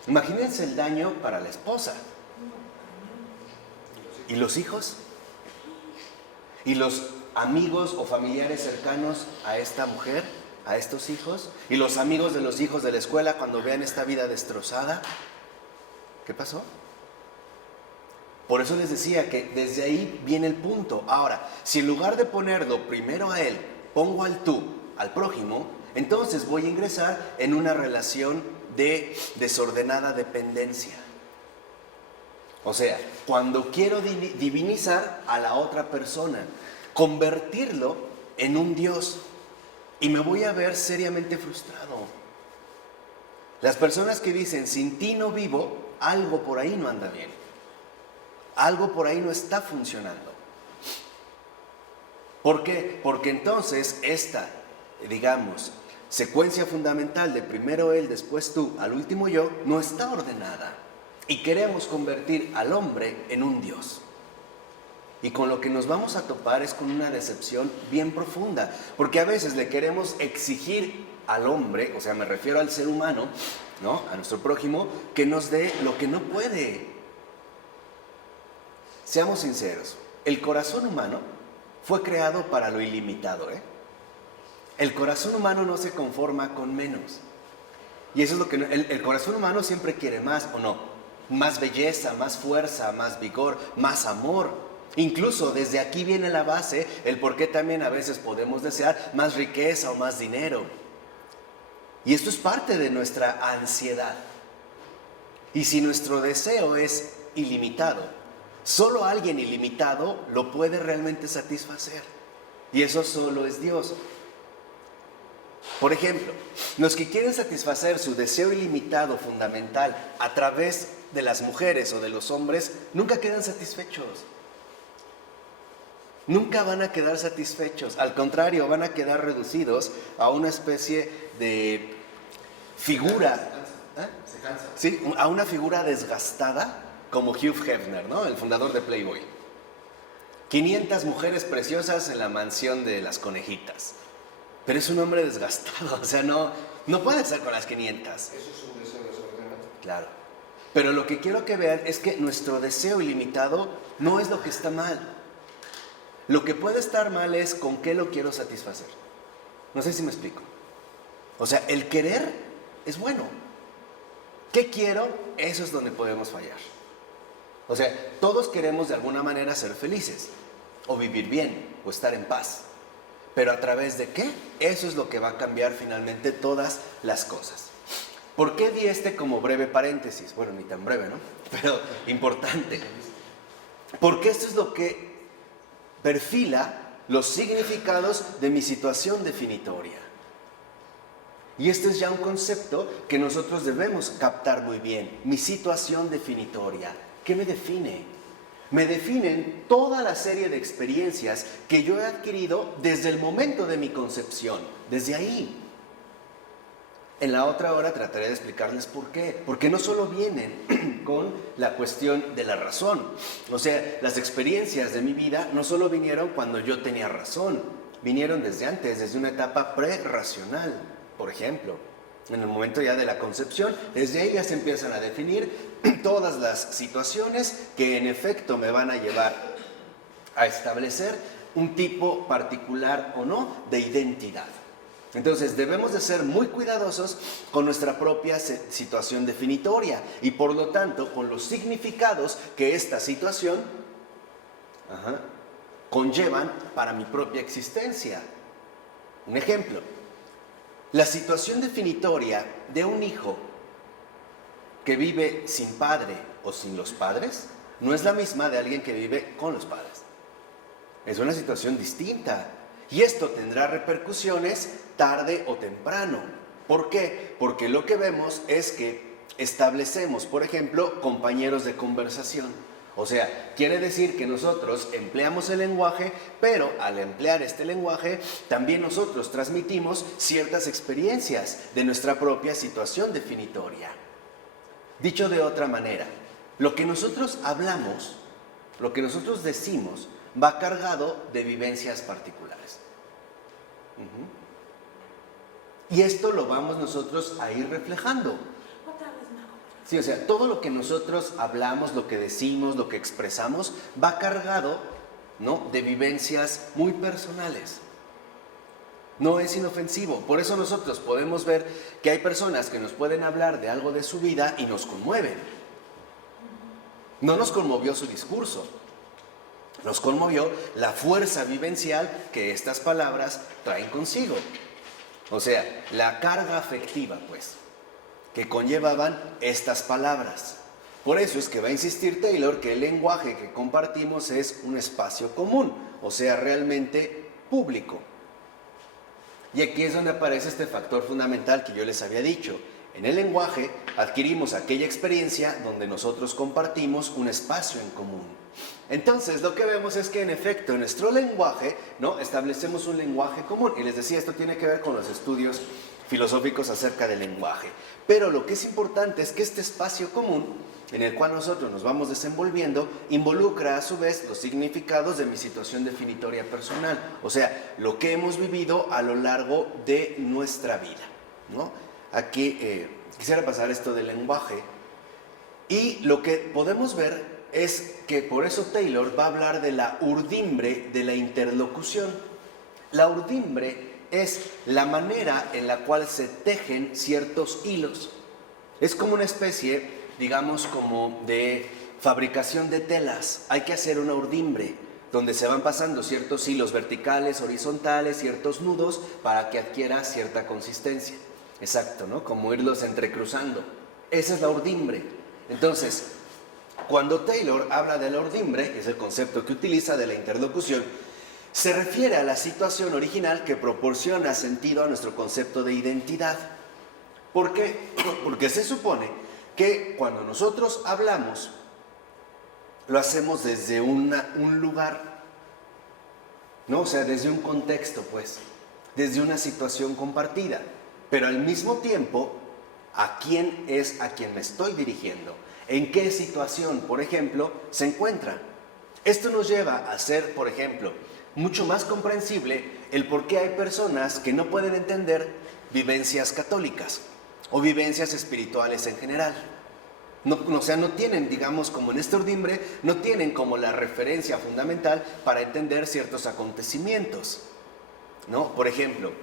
Imagínense el daño para la esposa. ¿Y los hijos? ¿Y los amigos o familiares cercanos a esta mujer, a estos hijos? ¿Y los amigos de los hijos de la escuela cuando vean esta vida destrozada? ¿Qué pasó? Por eso les decía que desde ahí viene el punto. Ahora, si en lugar de ponerlo primero a él, pongo al tú, al prójimo, entonces voy a ingresar en una relación de desordenada dependencia. O sea, cuando quiero divinizar a la otra persona, convertirlo en un Dios, y me voy a ver seriamente frustrado. Las personas que dicen, sin ti no vivo, algo por ahí no anda bien. Algo por ahí no está funcionando. ¿Por qué? Porque entonces esta, digamos, secuencia fundamental de primero él, después tú, al último yo, no está ordenada. Y queremos convertir al hombre en un Dios. Y con lo que nos vamos a topar es con una decepción bien profunda. Porque a veces le queremos exigir al hombre, o sea, me refiero al ser humano, ¿no? A nuestro prójimo, que nos dé lo que no puede. Seamos sinceros, el corazón humano fue creado para lo ilimitado, El corazón humano no se conforma con menos. Y eso es lo que el corazón humano siempre quiere más, ¿o no? Más belleza, más fuerza, más vigor, más amor. Incluso desde aquí viene la base, el por qué también a veces podemos desear más riqueza o más dinero. Y esto es parte de nuestra ansiedad. Y si nuestro deseo es ilimitado, solo alguien ilimitado lo puede realmente satisfacer. Y eso solo es Dios. Por ejemplo, los que quieren satisfacer su deseo ilimitado fundamental a través de las mujeres o de los hombres, nunca quedan satisfechos. Nunca van a quedar satisfechos. Al contrario, van a quedar reducidos a una especie de figura. Se cansa. Sí, a una figura desgastada como Hugh Hefner, ¿no? El fundador de Playboy. 500 mujeres preciosas en la mansión de las conejitas. Pero es un hombre desgastado, o sea, no puede estar con las 500. Eso es un deseo desordenado. Claro. Pero lo que quiero que vean es que nuestro deseo ilimitado no es lo que está mal. Lo que puede estar mal es con qué lo quiero satisfacer. No sé si me explico. O sea, el querer es bueno. ¿Qué quiero? Eso es donde podemos fallar. O sea, todos queremos de alguna manera ser felices, o vivir bien, o estar en paz. ¿Pero a través de qué? Eso es lo que va a cambiar finalmente todas las cosas. ¿Por qué di este como breve paréntesis? Bueno, ni tan breve, ¿no? Pero importante. Porque esto es lo que perfila los significados de mi situación definitoria. Y este es ya un concepto que nosotros debemos captar muy bien. Mi situación definitoria. ¿Qué me define? Me definen toda la serie de experiencias que yo he adquirido desde el momento de mi concepción, desde ahí. En la otra hora trataré de explicarles por qué. Porque no solo vienen con la cuestión de la razón. O sea, las experiencias de mi vida no solo vinieron cuando yo tenía razón, vinieron desde antes, desde una etapa prerracional, por ejemplo. En el momento ya de la concepción, desde ahí ya se empiezan a definir todas las situaciones que en efecto me van a llevar a establecer un tipo particular o no de identidad. Entonces debemos de ser muy cuidadosos con nuestra propia situación definitoria y por lo tanto con los significados que esta situación conllevan para mi propia existencia. Un ejemplo, la situación definitoria de un hijo que vive sin padre o sin los padres no es la misma de alguien que vive con los padres. Es una situación distinta. Y esto tendrá repercusiones tarde o temprano. ¿Por qué? Porque lo que vemos es que establecemos, por ejemplo, compañeros de conversación. O sea, quiere decir que nosotros empleamos el lenguaje, pero al emplear este lenguaje, también nosotros transmitimos ciertas experiencias de nuestra propia situación definitoria. Dicho de otra manera, lo que nosotros hablamos, lo que nosotros decimos, va cargado de vivencias particulares. Y esto lo vamos nosotros a ir reflejando. Sí, o sea, todo lo que nosotros hablamos, lo que decimos, lo que expresamos, va cargado, ¿no?, de vivencias muy personales. No es inofensivo. Por eso nosotros podemos ver que hay personas que nos pueden hablar de algo de su vida y nos conmueven. No nos conmovió su discurso. Nos conmovió la fuerza vivencial que estas palabras traen consigo. O sea, la carga afectiva, pues, que conllevaban estas palabras. Por eso es que va a insistir Taylor que el lenguaje que compartimos es un espacio común, o sea, realmente público. Y aquí es donde aparece este factor fundamental que yo les había dicho. En el lenguaje adquirimos aquella experiencia donde nosotros compartimos un espacio en común. Entonces, lo que vemos es que en efecto, en nuestro lenguaje, ¿no?, establecemos un lenguaje común. Y les decía, esto tiene que ver con los estudios filosóficos acerca del lenguaje. Pero lo que es importante es que este espacio común, en el cual nosotros nos vamos desenvolviendo, involucra a su vez los significados de mi situación definitoria personal. O sea, lo que hemos vivido a lo largo de nuestra vida, ¿no? Aquí quisiera pasar esto del lenguaje. Y lo que podemos ver es que por eso Taylor va a hablar de la urdimbre de la interlocución. La urdimbre es la manera en la cual se tejen ciertos hilos. Es como una especie, digamos, como de fabricación de telas. Hay que hacer una urdimbre donde se van pasando ciertos hilos verticales, horizontales, ciertos nudos para que adquiera cierta consistencia. Exacto, ¿no? Como irlos entrecruzando. Esa es la urdimbre. Entonces, cuando Taylor habla de la urdimbre, que es el concepto que utiliza de la interlocución, Se refiere a la situación original que proporciona sentido a nuestro concepto de identidad. ¿Por qué? Porque se supone que cuando nosotros hablamos, lo hacemos desde un lugar, ¿no? O sea, desde un contexto, pues, desde una situación compartida. Pero al mismo tiempo, ¿a quién es a quien me estoy dirigiendo? ¿En qué situación, por ejemplo, se encuentra? Esto nos lleva a ser, por ejemplo, mucho más comprensible el por qué hay personas que no pueden entender vivencias católicas o vivencias espirituales en general. O sea, no tienen, digamos, como en este urdimbre, no tienen como la referencia fundamental para entender ciertos acontecimientos, ¿no? Por ejemplo,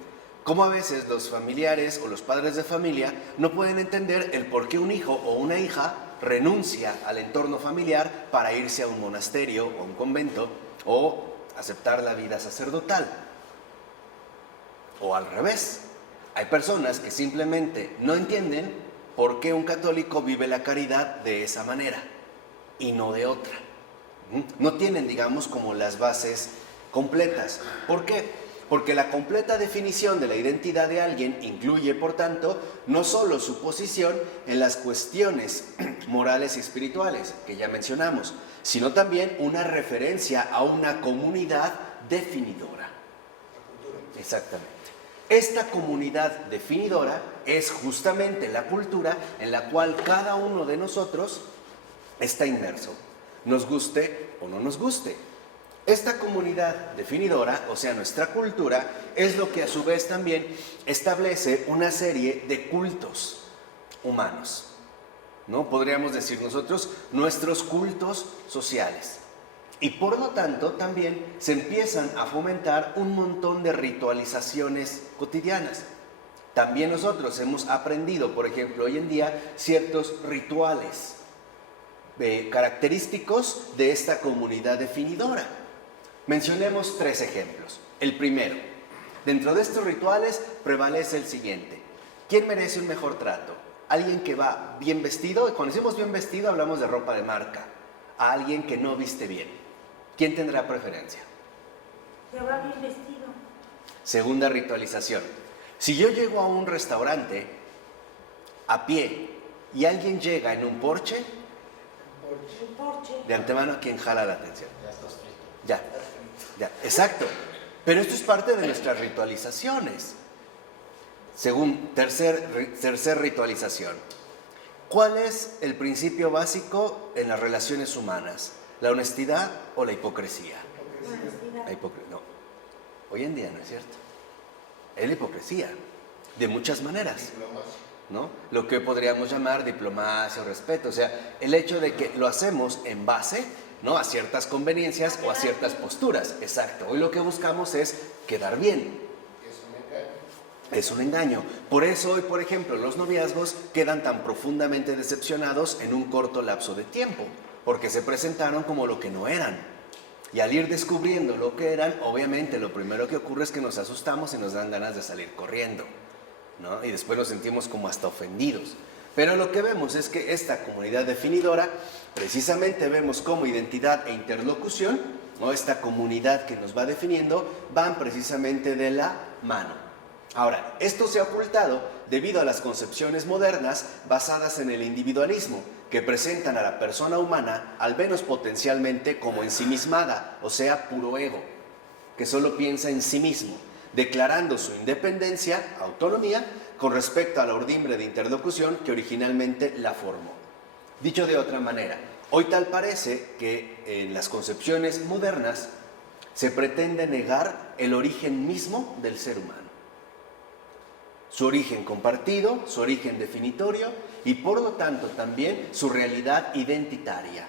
cómo a veces los familiares o los padres de familia no pueden entender el por qué un hijo o una hija renuncia al entorno familiar para irse a un monasterio o un convento o aceptar la vida sacerdotal. O al revés, hay personas que simplemente no entienden por qué un católico vive la caridad de esa manera y no de otra. No tienen, digamos, como las bases completas. ¿Por qué? Porque la completa definición de la identidad de alguien incluye, por tanto, no solo su posición en las cuestiones morales y espirituales, que ya mencionamos, sino también una referencia a una comunidad definidora. Exactamente. Esta comunidad definidora es justamente la cultura en la cual cada uno de nosotros está inmerso, nos guste o no nos guste. Esta comunidad definidora, o sea, nuestra cultura, es lo que a su vez también establece una serie de cultos humanos, ¿no? Podríamos decir nosotros nuestros cultos sociales. Y por lo tanto también se empiezan a fomentar un montón de ritualizaciones cotidianas. También nosotros hemos aprendido, por ejemplo, hoy en día, ciertos rituales característicos de esta comunidad definidora. Mencionemos 3 ejemplos. El primero, dentro de estos rituales prevalece el siguiente. ¿Quién merece un mejor trato? ¿Alguien que va bien vestido? Cuando decimos bien vestido hablamos de ropa de marca. A alguien que no viste bien. ¿Quién tendrá preferencia? Que va bien vestido. Segunda ritualización. Si yo llego a un restaurante a pie y alguien llega en un Porsche, El porche. de antemano, ¿quién jala la atención? Ya estás frito. Ya, exacto. Pero esto es parte de nuestras ritualizaciones. Según tercer ritualización. ¿Cuál es el principio básico en las relaciones humanas? ¿La honestidad o la hipocresía? No. Hoy en día no es cierto. Es la hipocresía, de muchas maneras, ¿no? Lo que podríamos llamar diplomacia o respeto. O sea, el hecho de que lo hacemos en base, ¿no?, a ciertas conveniencias o a ciertas posturas. Exacto. Hoy lo que buscamos es quedar bien. Es un engaño. Por eso hoy, por ejemplo, los noviazgos quedan tan profundamente decepcionados en un corto lapso de tiempo, porque se presentaron como lo que no eran. Y al ir descubriendo lo que eran, obviamente lo primero que ocurre es que nos asustamos y nos dan ganas de salir corriendo, ¿no? Y después nos sentimos como hasta ofendidos. Pero lo que vemos es que esta comunidad definidora, precisamente vemos como identidad e interlocución, ¿no?, esta comunidad que nos va definiendo, van precisamente de la mano. Ahora, esto se ha ocultado debido a las concepciones modernas basadas en el individualismo, que presentan a la persona humana, al menos potencialmente, como ensimismada, o sea, puro ego, que solo piensa en sí mismo, declarando su independencia, autonomía, con respecto a la urdimbre de interlocución que originalmente la formó. Dicho de otra manera, hoy tal parece que en las concepciones modernas se pretende negar el origen mismo del ser humano. Su origen compartido, su origen definitorio y por lo tanto también su realidad identitaria.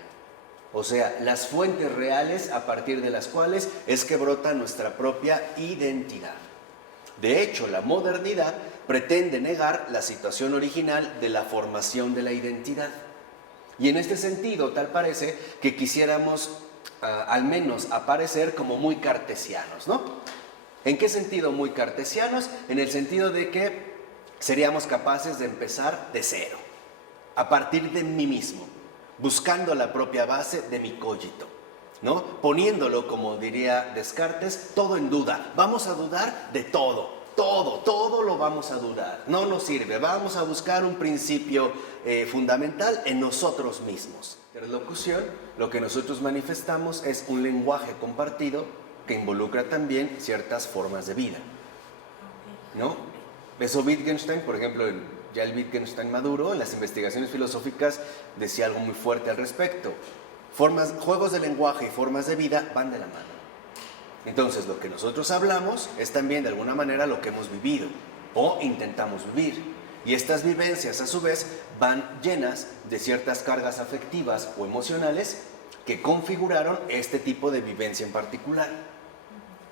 O sea, las fuentes reales a partir de las cuales es que brota nuestra propia identidad. De hecho, la modernidad pretende negar la situación original de la formación de la identidad. Y en este sentido, tal parece que quisiéramos al menos aparecer como muy cartesianos, ¿no? ¿En qué sentido muy cartesianos? En el sentido de que seríamos capaces de empezar de cero, a partir de mí mismo, buscando la propia base de mi cogito. ¿no? Poniéndolo, como diría Descartes, todo en duda. Vamos a dudar de todo, todo lo vamos a dudar. No nos sirve, vamos a buscar un principio fundamental en nosotros mismos. Interlocución, lo que nosotros manifestamos es un lenguaje compartido que involucra también ciertas formas de vida, ¿no? Eso Wittgenstein, por ejemplo, ya el Wittgenstein maduro, en las investigaciones filosóficas decía algo muy fuerte al respecto. Juegos de lenguaje y formas de vida van de la mano. Entonces, lo que nosotros hablamos es también de alguna manera lo que hemos vivido o intentamos vivir. Y estas vivencias, a su vez, van llenas de ciertas cargas afectivas o emocionales que configuraron este tipo de vivencia en particular.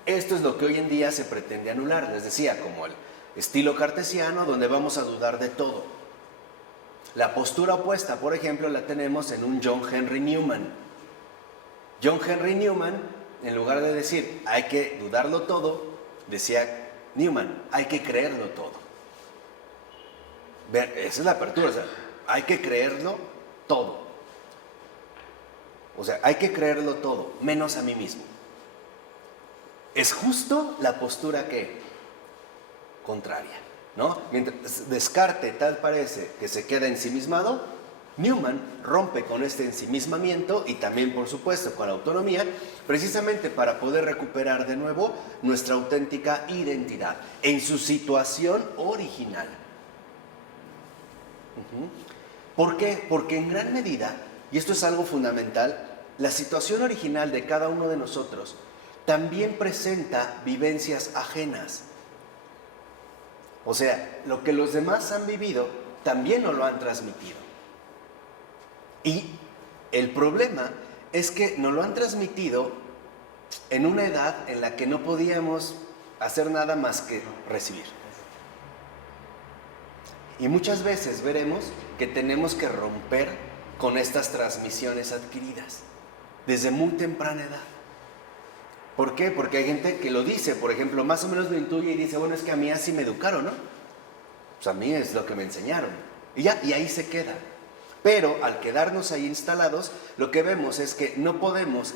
Esto es lo que hoy en día se pretende anular, les decía, como el estilo cartesiano, donde vamos a dudar de todo. La postura opuesta, por ejemplo, la tenemos en un John Henry Newman. John Henry Newman, en lugar de decir hay que dudarlo todo, decía Newman, hay que creerlo todo. Ver, esa es la apertura, o sea, hay que creerlo todo. O sea, hay que creerlo todo, menos a mí mismo. Es justo la postura que contraria, ¿no? Mientras Descartes tal parece que se queda ensimismado, Newman rompe con este ensimismamiento y también, por supuesto, con la autonomía, precisamente para poder recuperar de nuevo nuestra auténtica identidad en su situación original. ¿Por qué? Porque en gran medida, y esto es algo fundamental, la situación original de cada uno de nosotros también presenta vivencias ajenas. O sea, lo que los demás han vivido también nos lo han transmitido. Y el problema es que nos lo han transmitido en una edad en la que no podíamos hacer nada más que recibir. Y muchas veces veremos que tenemos que romper con estas transmisiones adquiridas desde muy temprana edad. ¿Por qué? Porque hay gente que lo dice, por ejemplo, más o menos lo intuye y dice, bueno, es que a mí así me educaron, ¿no? Pues a mí es lo que me enseñaron. Y ya, y ahí se queda. Pero al quedarnos ahí instalados, lo que vemos es que no podemos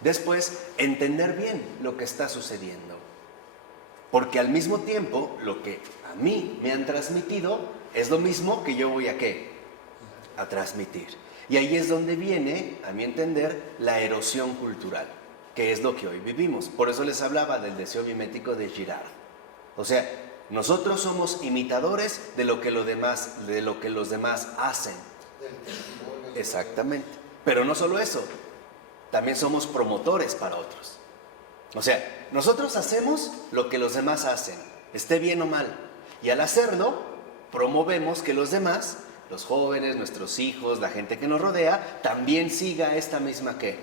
después entender bien lo que está sucediendo. Porque al mismo tiempo, lo que a mí me han transmitido es lo mismo que yo voy a ¿qué? A transmitir. Y ahí es donde viene, a mi entender, la erosión cultural, que es lo que hoy vivimos. Por eso les hablaba del deseo mimético de Girard. O sea, nosotros somos imitadores de lo que los demás hacen. Exactamente. Pero no solo eso, también somos promotores para otros. O sea, nosotros hacemos lo que los demás hacen, esté bien o mal. Y al hacerlo, promovemos que los demás, los jóvenes, nuestros hijos, la gente que nos rodea, también siga esta misma ¿qué?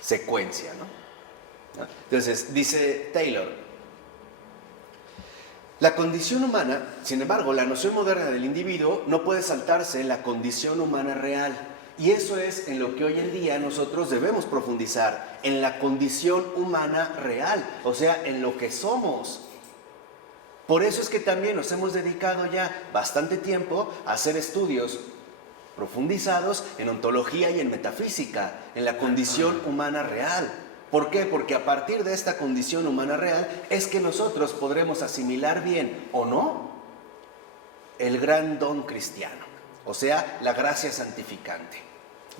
Secuencia, ¿no? Entonces, dice Taylor, la condición humana, sin embargo, la noción moderna del individuo no puede saltarse en la condición humana real. Y eso es en lo que hoy en día nosotros debemos profundizar, en la condición humana real, o sea, en lo que somos. Por eso es que también nos hemos dedicado ya bastante tiempo a hacer estudios profundizados en ontología y en metafísica, en la condición humana real. ¿Por qué? Porque a partir de esta condición humana real es que nosotros podremos asimilar bien o no el gran don cristiano, o sea, la gracia santificante.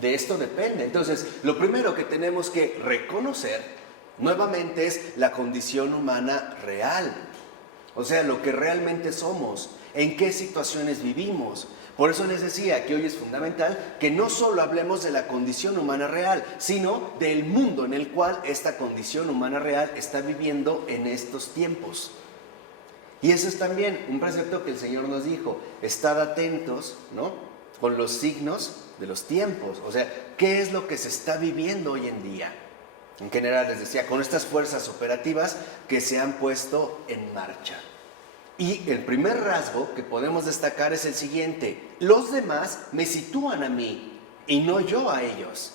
De esto depende. Entonces, lo primero que tenemos que reconocer nuevamente es la condición humana real. O sea, lo que realmente somos, en qué situaciones vivimos. Por eso les decía que hoy es fundamental que no solo hablemos de la condición humana real, sino del mundo en el cual esta condición humana real está viviendo en estos tiempos. Y eso es también un precepto que el Señor nos dijo, estad atentos, ¿no?, con los signos de los tiempos. O sea, ¿qué es lo que se está viviendo hoy en día? En general, les decía, con estas fuerzas operativas que se han puesto en marcha. Y el primer rasgo que podemos destacar es el siguiente: los demás me sitúan a mí y no yo a ellos.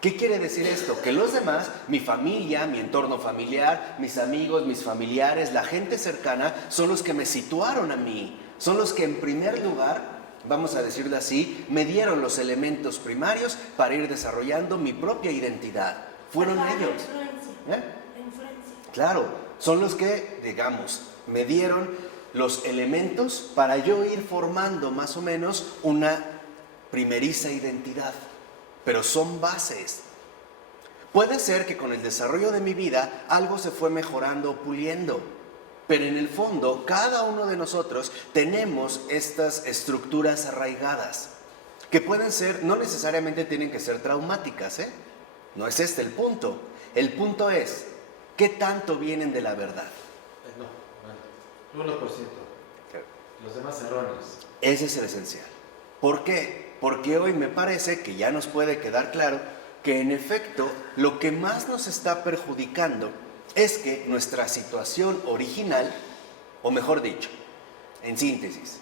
¿Qué quiere decir esto? Que los demás, mi familia, mi entorno familiar, mis amigos, mis familiares, la gente cercana, son los que me situaron a mí. Son los que en primer lugar vamos a decirlo así, me dieron los elementos primarios para ir desarrollando mi propia identidad. Fueron ellos. Claro, son los que, digamos, me dieron los elementos para yo ir formando más o menos una primeriza identidad, pero son bases. Puede ser que con el desarrollo de mi vida algo se fue mejorando o puliendo, pero en el fondo cada uno de nosotros tenemos estas estructuras arraigadas que pueden ser, no necesariamente tienen que ser traumáticas, ¿eh? No es este el punto. El punto es, ¿qué tanto vienen de la verdad? No, 1%. Los demás erróneos. Ese es el esencial. ¿Por qué? Porque hoy me parece que ya nos puede quedar claro que en efecto lo que más nos está perjudicando es que nuestra situación original, o mejor dicho, en síntesis,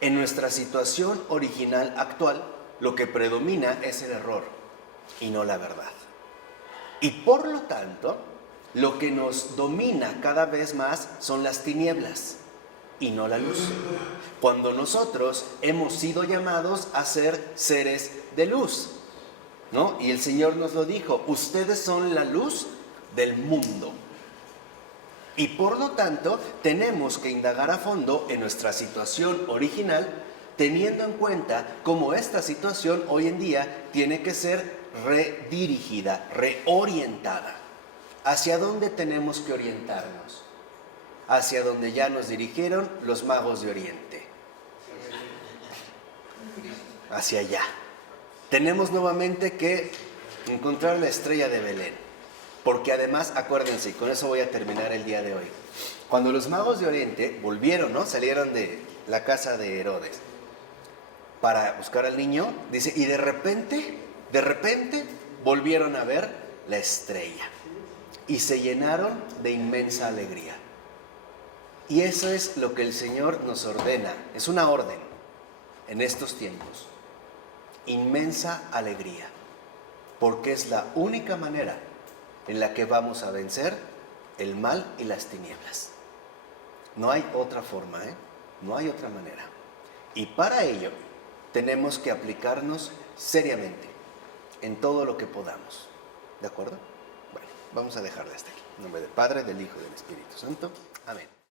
en nuestra situación original actual, lo que predomina es el error y no la verdad. Y por lo tanto, lo que nos domina cada vez más son las tinieblas y no la luz. Cuando nosotros hemos sido llamados a ser seres de luz, ¿no? Y el Señor nos lo dijo, ustedes son la luz del mundo. Y por lo tanto, tenemos que indagar a fondo en nuestra situación original, teniendo en cuenta cómo esta situación hoy en día tiene que ser redirigida, reorientada. ¿Hacia dónde tenemos que orientarnos? Hacia donde ya nos dirigieron los magos de Oriente. Hacia allá. Tenemos nuevamente que encontrar la estrella de Belén. Porque además, acuérdense, y con eso voy a terminar el día de hoy. Cuando los magos de Oriente volvieron, ¿no? Salieron de la casa de Herodes para buscar al niño, dice, y de repente volvieron a ver la estrella. Y se llenaron de inmensa alegría. Y eso es lo que el Señor nos ordena. Es una orden en estos tiempos. Inmensa alegría. Porque es la única manera en la que vamos a vencer el mal y las tinieblas. No hay otra forma, ¿eh? No hay otra manera. Y para ello tenemos que aplicarnos seriamente en todo lo que podamos. ¿De acuerdo? Bueno, vamos a dejarle hasta aquí. En nombre del Padre, del Hijo y del Espíritu Santo. Amén.